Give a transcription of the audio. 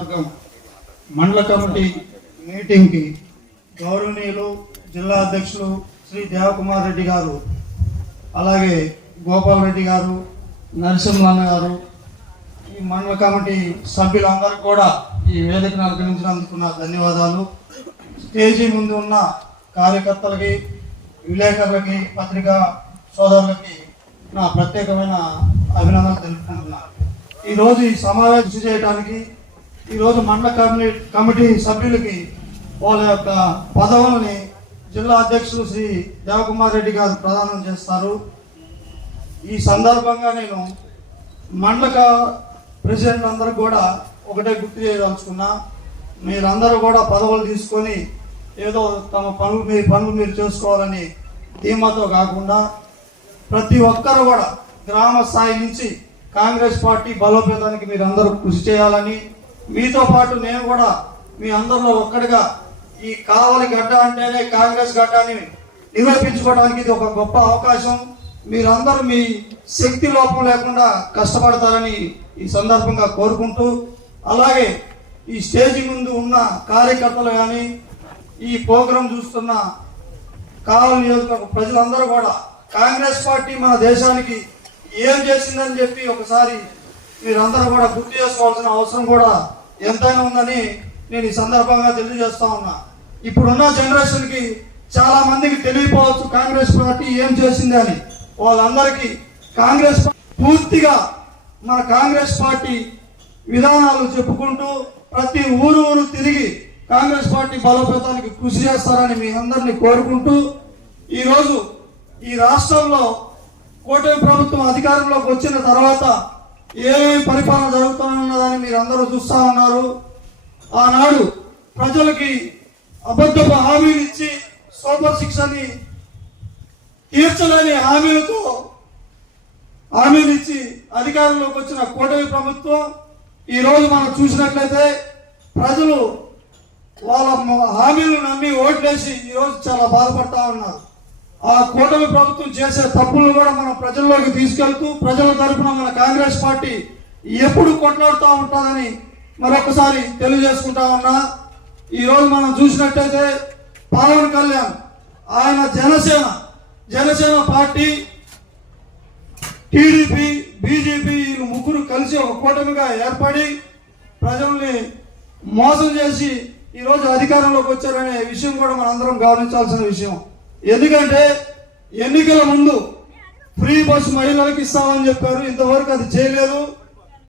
నియోజకవర్గం మండల కమిటీ మీటింగ్కి గౌరవనీయులు జిల్లా అధ్యక్షులు శ్రీ దేవకుమార్ రెడ్డి గారు, అలాగే గోపాల్ రెడ్డి గారు, నరసింహన్న గారు, ఈ మండల కమిటీ సభ్యులందరూ కూడా ఈ వేదికను అలంకరించినందుకు నా ధన్యవాదాలు. స్టేజీ ముందు ఉన్న కార్యకర్తలకి, విలేకరులకి, పత్రికా సోదరులకి నా ప్రత్యేకమైన అభినందనలు తెలుపుకుంటున్నాను. ఈరోజు ఈ సమావేశం చేయడానికి ఈరోజు మండల కమిటీ సభ్యులకి వాళ్ళ యొక్క పదవులని జిల్లా అధ్యక్షులు శ్రీ దేవకుమార్ రెడ్డి గారు ప్రదానం చేస్తారు. ఈ సందర్భంగా నేను మండల ప్రెసిడెంట్ అందరూ కూడా ఒకటే గుర్తు చేయదలుచుకున్నా, మీరందరూ కూడా పదవులు తీసుకొని ఏదో తమ పనులు మీరు చేసుకోవాలని ధీమాతో కాకుండా ప్రతి ఒక్కరు కూడా గ్రామ స్థాయి నుంచి కాంగ్రెస్ పార్టీ బలోపేతానికి మీరందరూ కృషి చేయాలని, మీతో పాటు నేను కూడా మీ అందరిలో ఒక్కడిగా ఈ కావలి గడ్డ అంటేనే కాంగ్రెస్ గడ్డ అని నిరూపించుకోవడానికి ఇది ఒక గొప్ప అవకాశం. మీరందరూ మీ శక్తి లోపం లేకుండా కష్టపడతారని ఈ సందర్భంగా కోరుకుంటూ, అలాగే ఈ స్టేజి ముందు ఉన్న కార్యకర్తలు కానీ ఈ ప్రోగ్రాం చూస్తున్న కావలి నియోజకవర్గ ప్రజలందరూ కూడా కాంగ్రెస్ పార్టీ మన దేశానికి ఏం చేసిందని చెప్పి ఒకసారి మీరందరూ కూడా గుర్తు చేసుకోవాల్సిన అవసరం కూడా ఎంతైనా ఉందని నేను ఈ సందర్భంగా తెలియజేస్తా ఉన్నా. ఇప్పుడున్న జనరేషన్కి చాలా మందికి తెలియపోవచ్చు కాంగ్రెస్ పార్టీ ఏం చేసింది అని. వాళ్ళందరికీ కాంగ్రెస్ పూర్తిగా మన కాంగ్రెస్ పార్టీ విధానాలు చెప్పుకుంటూ ప్రతి ఊరు తిరిగి కాంగ్రెస్ పార్టీ బలోపేతానికి కృషి చేస్తారని మీ అందరినీ కోరుకుంటూ, ఈరోజు ఈ రాష్ట్రంలో కూటమి ప్రభుత్వం అధికారంలోకి వచ్చిన తర్వాత ఏమేమి పరిపాలన జరుగుతున్నదని మీరు అందరూ చూస్తూ ఉన్నారు. ఆనాడు ప్రజలకి అబద్ధపు హామీలు ఇచ్చి సూపర్ శిక్షని తీర్చలేని హామీలు ఇచ్చి అధికారంలోకి వచ్చిన కూటమి ప్రభుత్వం ఈరోజు మనం చూసినట్లయితే ప్రజలు వాళ్ళ హామీలు నమ్మి ఓట్లేసి ఈరోజు చాలా బాధపడతా ఉన్నారు. ఆ కూటమి ప్రభుత్వం చేసే తప్పులను కూడా మనం ప్రజల్లోకి తీసుకెళ్తూ ప్రజల తరఫున మన కాంగ్రెస్ పార్టీ ఎప్పుడు కొట్లాడుతూ ఉంటుందని మరొకసారి తెలియజేసుకుంటా ఉన్నా. ఈరోజు మనం చూసినట్టయితే పవన్ కళ్యాణ్ ఆయన జనసేన పార్టీ, టీడీపీ, బీజేపీ వీళ్ళు ముగ్గురు కలిసి ఒక కూటమిగా ఏర్పడి ప్రజల్ని మోసం చేసి ఈరోజు అధికారంలోకి వచ్చారనే విషయం కూడా మనందరం గమనించాల్సిన విషయం. ఎందుకంటే ఎన్నికల ముందు ఫ్రీ బస్సు మహిళలకు ఇస్తామని చెప్పారు, ఇంతవరకు అది చేయలేదు.